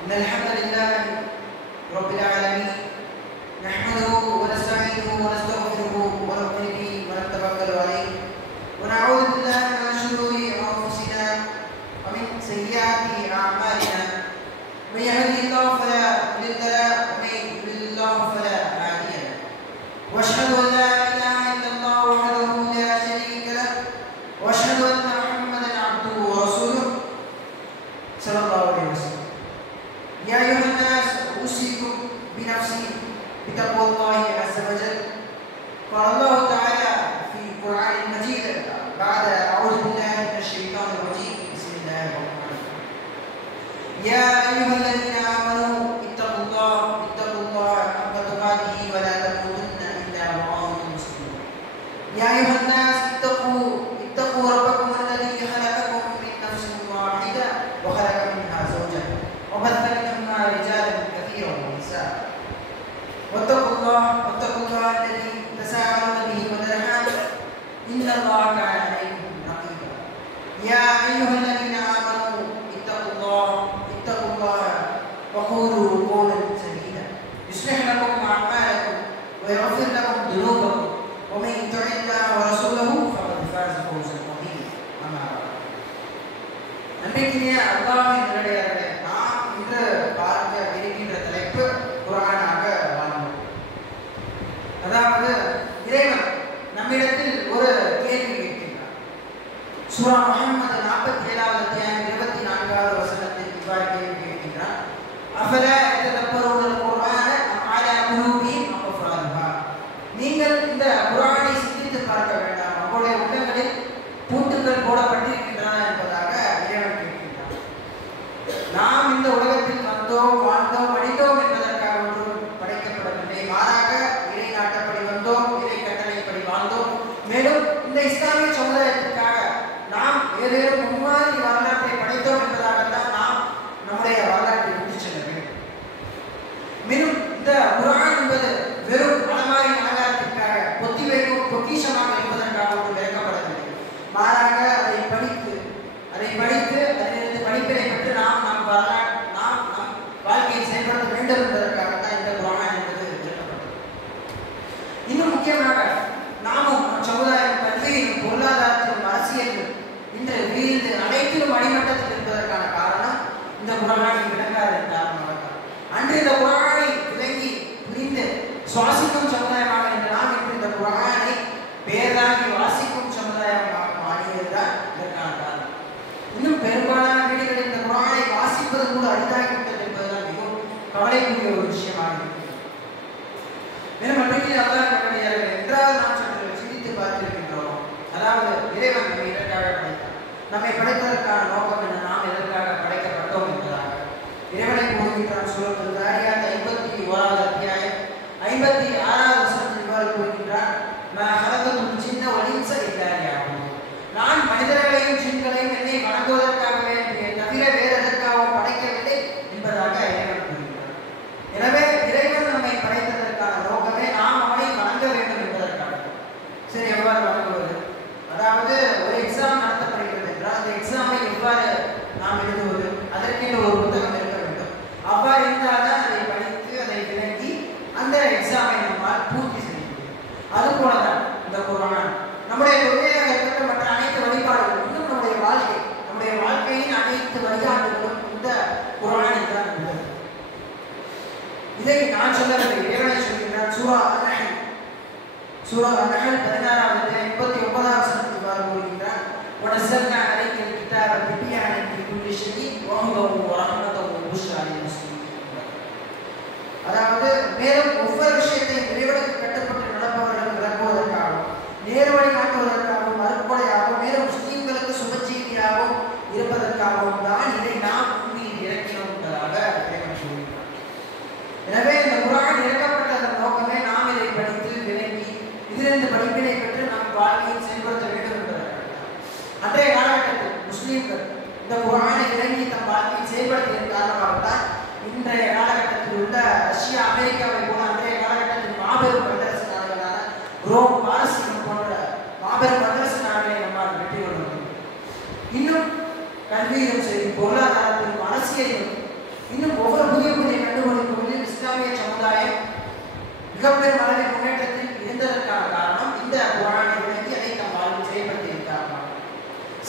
إن الحمد لله رب العالمين نحمده ونستعينه ونستغفره ونؤمن به ونتوكل عليه ونعوذ بالله من شرور أنفسنا ومن سيئات أعمالنا من يهده الله فلا مضل له ومن يضلل الله فلا هادي له وأشهد أن لا إله إلا الله وحده لا شريك له وأشهد أن محمدا عبده ورسوله صلى الله عليه وسلم. يا أيها الناس أوصيكم بنفسي بتقوى الله عز وجل. قال الله تعالى في القرآن المجيد بعد أعوذ بالله من الشيطان الرجيم بسم الله الرحمن الرحيم. يا أيها الذين آمنوا اتقوا الله حق تقاته ولا تموتن إلا وأنتم مسلمون. يا أيها الناس اتقوا ربكم الذي خلقكم من نفس واحدة وخلق منها زوجها وبث منهما رجالا كثيرا ونساء واتقوا الله الذي تساءلون به والأرحام إن الله كان عليكم رقيبا. يا أيها الذين آمنوا اتقوا الله وقولوا قولا سديدا يصلح لكم أعمالكم ويغفر لكم ذنوبكم ومن يطع الله ورسوله فقد فاز فوزا عظيما. أما بعد. அன்றைய அல்லாஹ்வின் நல்லடியார்களே, நாம் இன்று பார்க்க இருக்கின்ற தலைப்பு குர்ஆனாக வாழ்வோம். அதாவது இறைவன் நம்மிடத்தில் ஒரு கேள்வி கேட்கின்றார். சூரா முஹம்மது 47வது அத்தியாயம் 24வது வசனத்தில் இவ்வாறு கேள்வி கேட்கின்றார். அஃபலா யததப்பரூனல் குர்ஆன அம் அலா குலூபிஹிம் அக்ஃபாலுஹா. நீங்கள் இந்த குர்ஆனை சிந்தித்து பார்க்க வேண்டாம், உங்களுடைய உள்ளங்களில் பூட்டுக்கள் போடப்பட்டிருக்கின்றன என்பதாக இறைவன் கேட்கின்றார். நாம் இந்த உலகத்தில் வந்தோம், வாழ்ந்தோம், படித்தோம் என்பதற்காக ஒன்றும் படைக்கப்படவில்லை. மாறாக இறை நாட்டப்படி வந்தோம், இறை கட்டளைப்படி வாழ்ந்தோம். மேலும் இந்த இஸ்லாமிய சமுதாயத்திற்காக நாம் ஏதேனும் முன்மாதிரி வரலாற்றை படைத்தோம் என்பதாகத்தான் நாம் நம்முடைய வரலாற்றை விட்டு செல்ல வேண்டும். மேலும் இந்த குர்ஆன் என்பது வெறும் அலமாரி அலங்காரத்திற்காக பொத்தி வைக்கும் பொக்கிஷமாக இருப்பதற்காக ஒன்று விளக்கப்படவில்லை. மாறாக அதை படித்து அதிலிருந்து படிப்பினை பெற்று நாம் நம் வாழ்க்கையை செயல்படுத்த வேண்டும் என்பதற்காகத்தான் இந்த குர்ஆன் என்பது விளக்கப்பட்டது. இன்னும் முக்கியமாக நாமும் நம் சமுதாயம் கல்வியிலும் பொருளாதாரத்திலும் அரசியலிலும் இன்று வீழ்ந்து அனைத்திலும் அடிமட்டத்தில் இருப்பதற்கான காரணம் இந்த குர்ஆனை விளங்காததன் காரணமாக. அன்று இந்த குர்ஆனை விளங்கி புரிந்து சுவாசிக்கும் சமுதாயமாக இன்று நாம் இன்று இந்த குர்ஆனை பேராகி வாசிக்கும் சமுதாயமாக மாறியதுதான் இதற்கான காரணம். இன்னும் பெரும்பாலான வீடுகளில் இந்த குர்ஆனை வாசிப்பது கூட அரிதாகிவிட்டது என்பதுதான் மிகவும் கவலைக்குரிய ஒரு விஷயமாக இருக்கிறது. மேலும் அன்றைக்கு அல்லாஹ் நல்லடியார்களே, என்றாவது நாம் சற்று சிந்தித்து பார்த்திருக்கின்றோம். அதாவது இறைவன் நம்மை எதற்காக படைத்தார், நம்மை படைப்பதற்கான நோக்கம் என்ன, நாம் எதற்காக படைக்கப்பட்டோம் என்பதாக இறைவனை கூறுகின்றான். சூரத்துல் தாரியாத் 51வது அத்தியாயம் 56வது வசனத்தில் இவ்வாறு கூறுகின்றான். நான் ஹலகத்துல் ஜின்ன வல் இன்ஸ இல்லா லியஅபுதூன். நான் மனிதர்களையும் ஜின்களையும் என்னை வணங்குவதற்காகவே தவிர வேறு எதற்காகவும் படைக்கவில்லை என்பதாக இறைவன் கூறுகிறார். எனவே இறைவன் நம்மை படைத்ததற்கான நோக்கமே நாம் அவனை வணங்க வேண்டும் என்பதற்காக. சரி, எவ்வாறு வணங்குவது? அதாவது ஒரு எக்ஸாம் நடத்தப்படுகிறது என்றால் அந்த எக்ஸாமை எவ்வாறு நாம் எழுதுவது, அதற்கு ஒரு புத்தகம் இருக்க வேண்டும். அவ்வாறு இருந்தால்தான் அதை படித்து அதை விளங்கி அந்த எக்ஸாமை நம்மால் பூர்த்தி செய்ய முடியும். அதுபோலதான் இந்த குர்ஆன் நம்முடைய தொழிலாக இருக்கட்டும், மற்ற அனைத்து வழிபாடுகளும், இன்னும் நம்முடைய வாழ்க்கையின் அனைத்து வழிகாட்டுகளும் இந்த குர்ஆனில் தான் உள்ளது. இதை நான் சொல்லவில்லை, இறைவனை சொல்கிறார். சூரா அன்-நஹல் 16வது அத்தியாயம் 39வது வசனத்தில் இவ்வாறு கூறுகின்றார். வனஸல்னா அலைக்கல் கிதாப திப்யானன் லிகுல்லி ஷைஇன் வஹுதன் வரஹ்மத்தன் வபுஷ்ரா லில்-முஸ்லிமீன். அதாவது மேலும் ஒவ்வொரு விஷயத்தையும் இறைவனுக்கு கட்டுப்பட்டு நடப்பவர்களுக்கு விளக்குவதற்காகவும், நேர்வழி காட்டுவதற்காகவும், அருட்கொடையாகவும், மேலும் முஸ்லிம்களுக்கு சுப செய்தியாகவும் இருப்பதற்காகவும் தான் இதை நாம் பூமியில் இறக்கினோம் என்பதாக இறைவன் சொல்கிறார். எனவே இந்த குர்ஆன் இறக்கப்பட்டதன் நோக்கமே நாம் இதை படித்து விளங்கி இதிலிருந்து படிப்பினை பெற்று நம் வாழ்க்கையை செயல்படுத்த வேண்டும் என்பதற்காக. அன்றைய காலகட்டத்தில் முஸ்லிம்கள் இந்த குர்ஆனை விளங்கி தம் வாழ்க்கையை செயல்படுத்தியதன் காரணமாகத்தான் இன்றைய காலகட்டத்தில் உள்ள ரஷ்யா, அமெரிக்காவை போல அன்றைய காலகட்டத்தில் மாபெரும் வல்லரசு நாடுகளான ரோம், பாரசீகம் போன்ற மாபெரும் வல்லரசு நாடுகளை நம்மால் வெற்றி கொள்ள முடியும். இன்னும் கல்வியிலும் சரி, பொருளாதாரத்திலும், அரசியலிலும் இன்னும் ஒவ்வொரு மிகப்பெரும் அளவில் முன்னேற்றத்தில் இருந்ததற்கான காரணம் இந்த குர்ஆனை விளங்கி அதை தம் வாழ்வில் செயல்படுத்தியிருக்கிறார்கள்.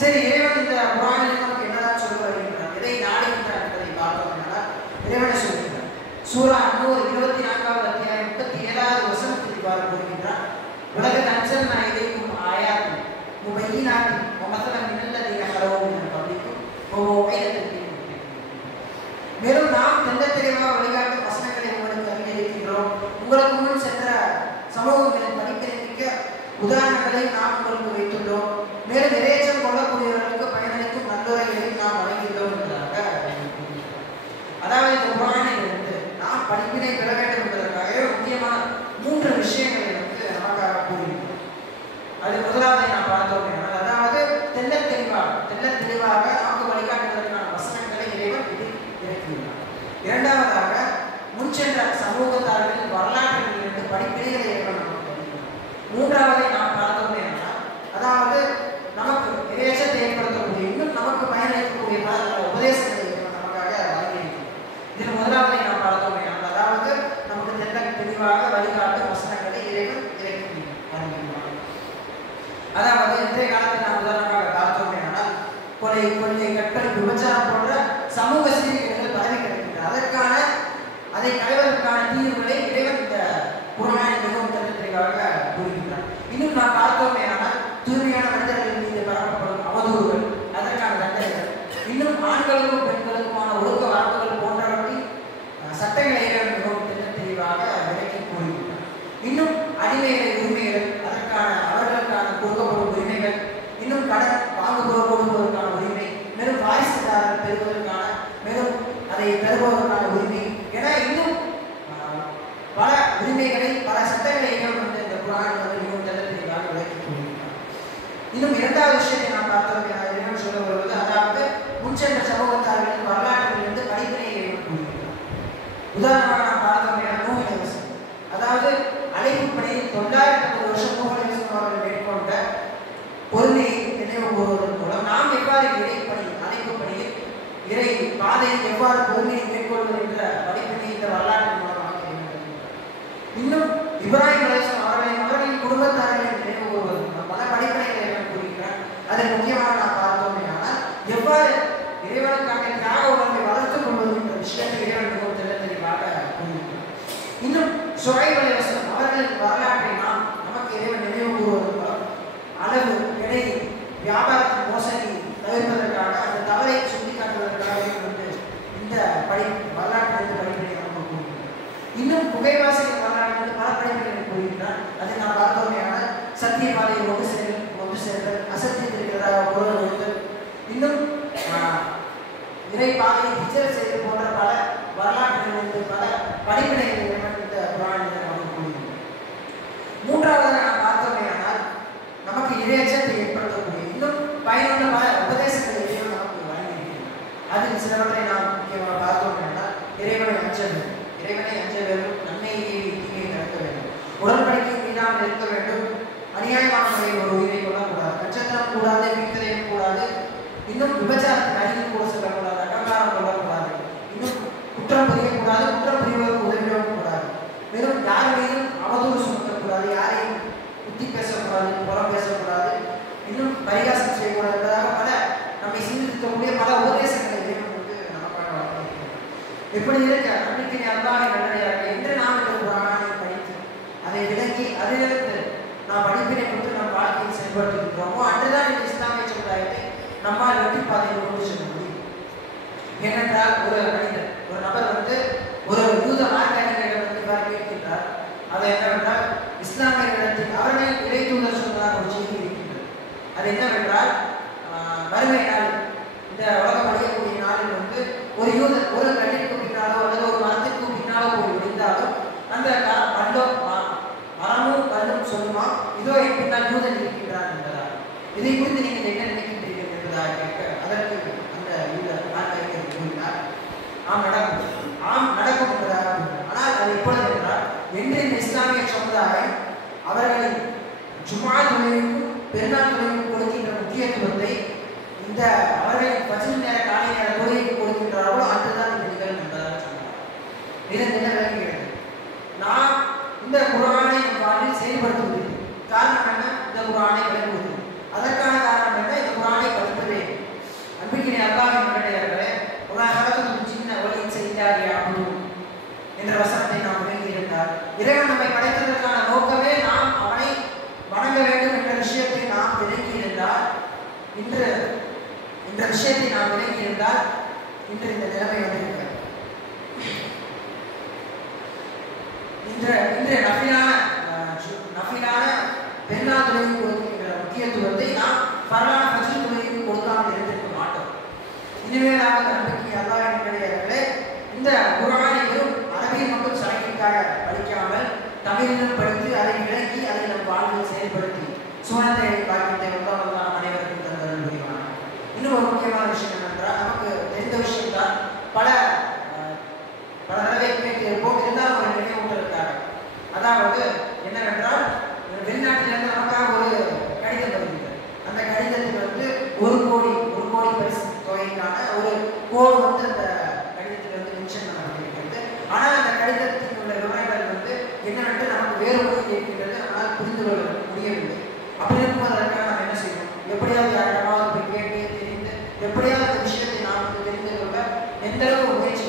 சரி, இறைவன் இந்த குர்ஆனில் நமக்கு என்னதான் சொல்ல வருகின்றார், எதை நாடுகின்றார் என்பதை பார்த்தோம்னா இறைவனை சொல்கிறார். சூரா அன்-நூர் 24வது அத்தியாயம் 37வது வசனத்தில் இவ்வாறு கூறுகின்றார், உலகத் அன்சல்னா இலைக்கும் ஆயாத்தின் முபையினாத்தின் வமஸலன் மினல்லதீன ஸலவு மின் கப்லிக்கும் வமௌஇதத்தன் லில்-முத்தகீன். மேலும் நாம் தெளிவாக வழிகாட்டும் வசனங்களை உங்களுக்கு அறிவிக்கின்றோம். உங்களுக்கு முன் சென்ற சமூகங்களின் படிப்பினைமிக்க உதாரணங்களை நாம் உங்களுக்கு வைத்துள்ளோம். மேலும் இறையச்சம் கொள்ளக்கூடியவர்களுக்கு பயனளிக்கும் நல்லுரைகளையும் நாம் வழங்கியுள்ளோம் என்பதாக. அதாவது இந்த குர்ஆனிலிருந்து நாம் படிப்பினை பெற வேண்டும் என்பதற்காக முக்கியமான 3 விஷயங்களை நமக்காக கூறுகின்றோம். அது முதலாவதை நாம் பார்த்தோம். அதாவது தெள்ளத் தெளிவாக நமக்கு வழிகாட்டுவதற்கான வசனங்களை இறைவன் இறக்கியுள்ளார். இரண்டாவதாக முன்சென்ற சமூகத்தார்களின் வரலாற்றிலிருந்து படிப்பினைகளை இறைவன் நமக்கு வழங்கினார். மூன்றாவதை நாம் பார்த்தோம். அதாவது நமக்கு இறையச்சத்தை ஏற்படுத்தக்கூடிய இன்னும் நமக்கு பயனளிக்கக்கூடிய பல உபதேசங்களை நமக்காக வழங்கியிருக்கிறார். இதில் முதலாவதை நாம் பார்த்தோம். அதாவது நமக்கு தெளிவாக வழிகாட்டும் வசனங்களை இறைவன் இறக்கி வழங்கினார். அதாவது இன்றைய காலத்தில் நாம் உதாரணமாக பார்த்தோம். கொலை, கொள்ளை, கற்பழிப்பு, விபச்சாரம் போன்ற சமூக சீர்கேடுகள் பரவி கிடக்கின்றன. அதை களைவதற்கான தீர்வுகளை இறைவன் இந்த குர்ஆனில் மிகவும் தெளிவாக கூறுகின்றார். இன்னும் நாம் பார்த்தோம். தூய்மையான மனிதர்களின் மீது பரப்பப்படும் அவதூறுகள், அதற்கான தண்டனைகள், இன்னும் ஆண்களுக்கும் பெண்களுக்குமான ஒழுக்க வரம்புகள் போன்றவற்றின் சட்டங்களை இறைவன் மிகவும் தெளிவாக விளக்கி கூறுகின்றார். இன்னும் அடிமைகள் உரிமைகள், அதற்கான அவர்களுக்கான கொடுக்கப்படும் உரிமைகள், இன்னும் கடன் வாங்குபவர் கொடுப்பதற்கான உரிமை, மேலும் வாரிசுதாரர் பெறுவதற்கான, மேலும் அதை பெறுவதற்கான உரிமை என இன்னும் பல உரிமைகளை, பல சட்டங்களை இந்த குர்ஆன் மிகவும் தெளிவாக விளக்கி கூறுகின்றார். இன்னும் இரண்டாவது விஷயத்தை நாம் பார்த்தோம். என்ன சொல்ல வருவது, அதாவது முன்சென்ற சமூகத்தார்களின் வரலாற்றிலிருந்து படிப்பினையை கூறுகின்றார். உதாரணமாக நாம் பார்த்தோம். நூஹ் அலைஹிஸ்ஸலாம், அதாவது அழைப்பு பணியில் 950 வருஷம் நூஹ் அலைஹிஸ்ஸலாம் அவர்கள் மேற்கொண்ட பொறுமையை நினைவு கூறுவதன் மூலம் நாம் எவ்வாறு அழைப்பு பணியில் இறை பாதையில் எவ்வாறு பொறுமையை மேற்கொள்வது என்ற படிப்பினை இந்த வரலாற்றின் மூலமாக இன்னும் இப்ராஹிம் அலைஹிஸ்ஸலாம் அவர்களின் குடும்பத்தார்களின் நினைவு கூறுவது பல படிப்பினைகளை கூறுகிறார். அதில் முக்கியமாக நாம் பார்த்தோம். எவ்வாறு இறைவனுக்கான தியாக உணர்வை வளர்த்துக் கொள்வது என்ற விஷயத்தை இறைவன் மிகவும் தெளிவாக கூறுகிறார். இன்னும் ஷுஐப் அலைஹிஸ்ஸலாம் அவர்களின் வரலாற்றை நமக்கு இறைவன் நினைவு கூறுவதன் மூலம் அளவு, எடை, வியாபாரத்தின் மோசடி தவிர்ப்பதற்காக, அந்த தவறை சுட்டிக்காட்டுவதற்காக இந்த வரலாற்றிலிருந்து படிப்பினை நமக்கு கூறுகிறார். இன்னும் புகைவாசிகள் வரலாற்றிலிருந்து பல படிப்பினை கூறுகிறார். அதை நாம் பார்த்தோம். சத்தியவாதியை ஒன்று சேர்த்தல், அசத்தியத்திற்கு எதிராக குரல் கொடுத்தல், இன்னும் இறை பாதையை ஹிஜ்ரத் செய்து போன்ற பல வரலாற்றிலிருந்து பல படிப்பினைகளை இந்த குர்ஆனில் நமக்கு கூறுகிறது. மூன்றாவதாக நாம் பார்த்தோம். நமக்கு இறையச்சத்தை ஏற்படுத்தக்கூடிய இன்னும் பயனுள்ள பல உபதேசங்களை இறைவன் நமக்கு வழங்கியிருக்கிறார். அதில் சிலவற்றை நாம் முக்கியமாக பார்த்தோம். இறைவனை அஞ்ச வேண்டும், நன்மையை தீமையை தடுக்க வேண்டும், உடன்படிக்கை மீதாமல் இருக்க வேண்டும், அநியாயமான முறையில் ஒரு உயிரை கொள்ளக்கூடாது, நட்சத்திரம் கூடாது, வீட்டரையும் கூடாது, இன்னும் விபச்சாரத்தின் அருகில் கூட செல்லக்கூடாது, அகங்காரம் கொள்ளக்கூடாது, இன்னும் குற்றம் புரியக்கூடாது, குற்றம் புரிவதற்கு உதவிடவும் கூடாது, மேலும் யார் மீதும் அவதூறு சுமத்தக்கூடாது, யாரையும் புத்தி பேசக்கூடாது, புறம் பேசக்கூடாது, இன்னும் பரிகாசம் செய்யக்கூடாது என்பதாக பல நம்மை சிந்திக்கக்கூடிய பல உபதேசங்களை நமக்காக வழங்கியிருக்கிறார். எப்படி இருக்க நம்பிக்கை அல்லாஹ்வை நல்லடியாக என்று நாம் இந்த குர்ஆனை படித்து அதை விளங்கி அதிலிருந்து நாம் படிப்பினை கொடுத்து நம் வாழ்க்கையில் செயல்படுத்துகின்றோமோ அன்றுதான் இந்த இஸ்லாமிய சமுதாயத்தை நம்மால் வெற்றி பாதையில் கொண்டு செல்ல முடியும். ஏனென்றால் ஒரு நபர் ஒரு யூத மார்க்க அறிஞரிடம் இவ்வாறு கேட்கின்றார். அது என்னவென்றால், இஸ்லாமியர்களிடத்தில் அவர்களின் இறை தூதர் சொன்னதாக ஒரு செய்தி இருக்கின்றது. அது என்னவென்றால், வறுமை நாளில், இந்த உலகம் அடையக்கூடிய நாளில் ஒரு யூதர் ஒரு கல்லிற்கு பின்னாலோ அல்லது ஒரு மரத்திற்கு பின்னாலோ போய் விழுந்தாலும் அந்த மரமும் கல்லும் சொல்லுமா, இதோ என் பின்னால் யூதன் இருக்கின்றான் என்பதாக. இதை குறித்து நீங்கள் என்ன நினைக்கின்றீர்கள் என்பதாக கேட்க, அதற்கு அந்த யூதர் மார்க்க கூறினார், நடக்கும் என்பதாக கூறினார். ஆனால் அது எப்பொழுது என்றால், என்று இந்த இஸ்லாமிய சமுதாயம் அவர்களின் ஜும்ஆ தொழுகைக்கும் பெருநாள் தொழுகைக்கும் கொடுக்கின்ற முக்கியத்துவத்தை இந்த அவர்களின் ஃபஜ்ர் நேர காலை நேர தொழுகைக்கு கொடுக்கின்றார்களோ அன்றுதான் இந்த நிகழ்வு என்பதாக சொன்னார். இதன் என்ன விளங்குகிறது? நாம் இந்த இன்று இந்த நிலைமை வந்திருக்கிறது. இன்று நஃபிலான பெருநாள் தொழுகை கொடுக்கின்ற முக்கியத்துவத்தை நாம் ஃபர்லான ஃபஜ்ர் தொழுகைக்கு கொடுக்காமல் இருந்திருக்க மாட்டோம். இனிமேலாக நம்பிக்கை அல்லாஹ் கிடையாதே. இந்த குர்ஆனை வெறும் அரபியில் மட்டும் சரக்கிற்காக படிக்காமல் தமிழிலும் படித்து அதை விளக்கி அதை நம் வாழ்வில் செயல்படுத்தி சுவனத்தை பாக்கியத்தை அல்லாஹ் அனைவருக்கும் தந்தருள் புரிவானாக. இன்னும் ஒரு முக்கியமான விஷயம் என்னவென்றால், நமக்கு தெரிந்த விஷயம்தான், பல தடவை கேட்டிருப்போம், இருந்தாலும் ஒரு நினைவூட்டலுக்காக. அதாவது என்னவென்றால், வெளிநாட்டிலிருந்து நமக்காக ஒரு கடிதம் வருகிறது. அந்த கடிதத்தில் ஒரு கோடி பரிசு தொகைக்கான ஒரு கோடு அந்த கடிதத்தில் மென்ஷன் பண்ணப்பட்டிருக்கிறது. ஆனால் அந்த கடிதத்தில் உள்ள விவரங்கள் என்னவென்று நமக்கு வேறு மொழியில் இருக்கின்றது, நம்மளால் புரிந்து கொள்ள முடியவில்லை. அப்படி இருக்கும்போது அதற்காக நாம் என்ன செய்யணும்? எப்படியாவது யாரிடமாவது போய் கேட்டு தெரிந்து எப்படியாவது அந்த விஷயத்தை நாம் தெரிந்து கொள்ள எந்த அளவு முயற்சி,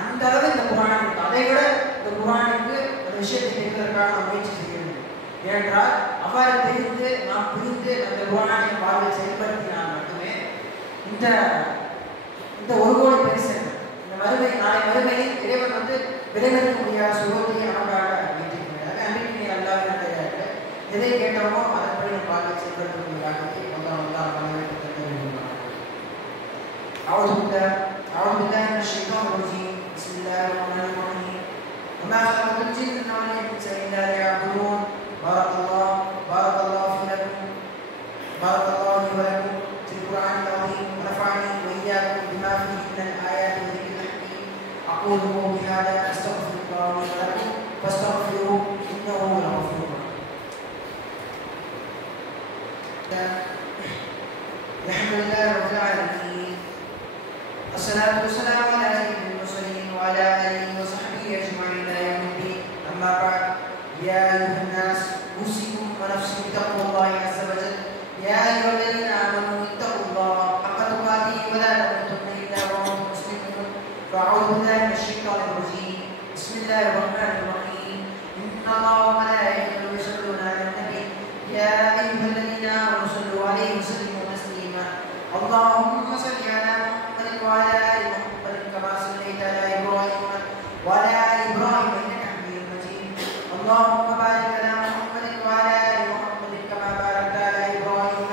அந்த அளவு இந்த குர்ஆனுக்கு, அதை விட இந்த குர்ஆனுக்கு அந்த விஷயத்தை தெரிவதற்காக நாம் முயற்சி செய்ய வேண்டும். ஏனென்றால் அவ்வாறு தெரிந்து நாம் புரிந்து அந்த குர்ஆனை வாழ்வில் செயல்படுத்தினால் மட்டுமே இந்த ஒரு கோடி பரிசு, இந்த மறுமை, நாளை மறுமையில் இறைவன் விடைமறிக்க முடியாத சுகத்தையை நமக்காக வைத்திருக்கிறார். அன்றைக்கு அல்லாஹ் எதை கேட்டோமோ அதன்படி நம் வாழ்வில் செயல்படுத்தக்கூடியதாக أعوذ بالله من الشيطان الرجيم. بسم الله الرحمن الرحيم. وما خلقت الجن والإنس إلا ليعبدون. بارك الله في لكم، بارك الله لي ولكم في القرآن العظيم، ونفعني وإياكم بما فيه من الآيات والذكر الحكيم. أقول قولي هذا أستغفر الله لي ولكم فاستغفروه إنه هو الغفور الرحيم. الحمد لله رب العالمين، والصلاة والسلام على سيد المرسلين وعلى آله وصحبه أجمعين إلى يوم الدين. أما بعد، يا أيها الناس أوصيكم ونفسي بتقوى الله عز وجل. يا أيها الذين آمنوا اتقوا الله حق تقاته ولا تموتن إلا وأنتم مسلمون. فأعوذ بالله من الشيطان الرجيم. بسم الله الرحمن الرحيم. إن الله وملائكته يصلون على النبي يا أيها الذين آمنوا صلوا عليه وسلموا تسليما. اللهم صل على محمد وعلى آل محمد كما صليت على إبراهيم وعلى آل إبراهيم إنك حميد مجيد. اللهم بارك على محمد وعلى آل محمد كما باركت على إبراهيم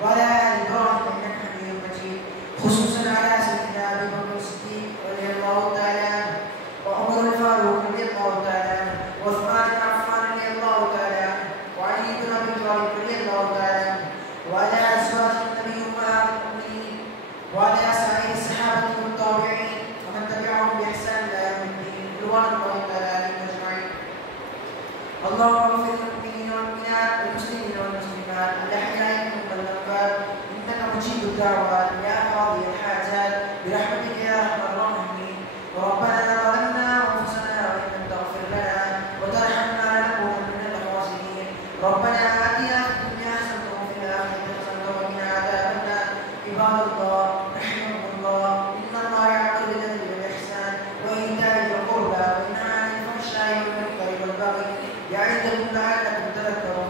وعلى آل إبراهيم إنك حميد مجيد. خصوصا على سيدنا أبي بكر الصديق رضي الله تعالى عنه، وعمر الفاروق رضي الله تعالى عنه، وعثمان بن عفان رضي الله تعالى عنه، وعلي بن أبي طالب رضي الله تعالى عنه، وعلى أزواج النبي أمهات المؤمنين، وعلى سائر الصحابة والتابعين ومن تبعهم بإحسان إلى يوم الدين، رضوان الله تعالى عليهم أجمعين. اللهم اغفر للمؤمنين والمؤمنات والمسلمين والمسلمات الأحياء منهم والأموات إنك مجيب الدعوات يا قاضي الحاجات برحمتك يا أرحم الراحمين. ربنا ظلمنا أنفسنا وإن لم تغفر لنا وترحمنا لنكونن من الخاسرين. ربنا آتنا في الدنيا حسنة وفي الآخرة حسنة وقنا عذاب النار. عباد الله رحمكم الله، إن الله يأمر بالعدل والإحسان وإيتاء ذي القربى وينهى عن الفحشاء والمنكر والبغي يعظكم لعلكم تذكرون.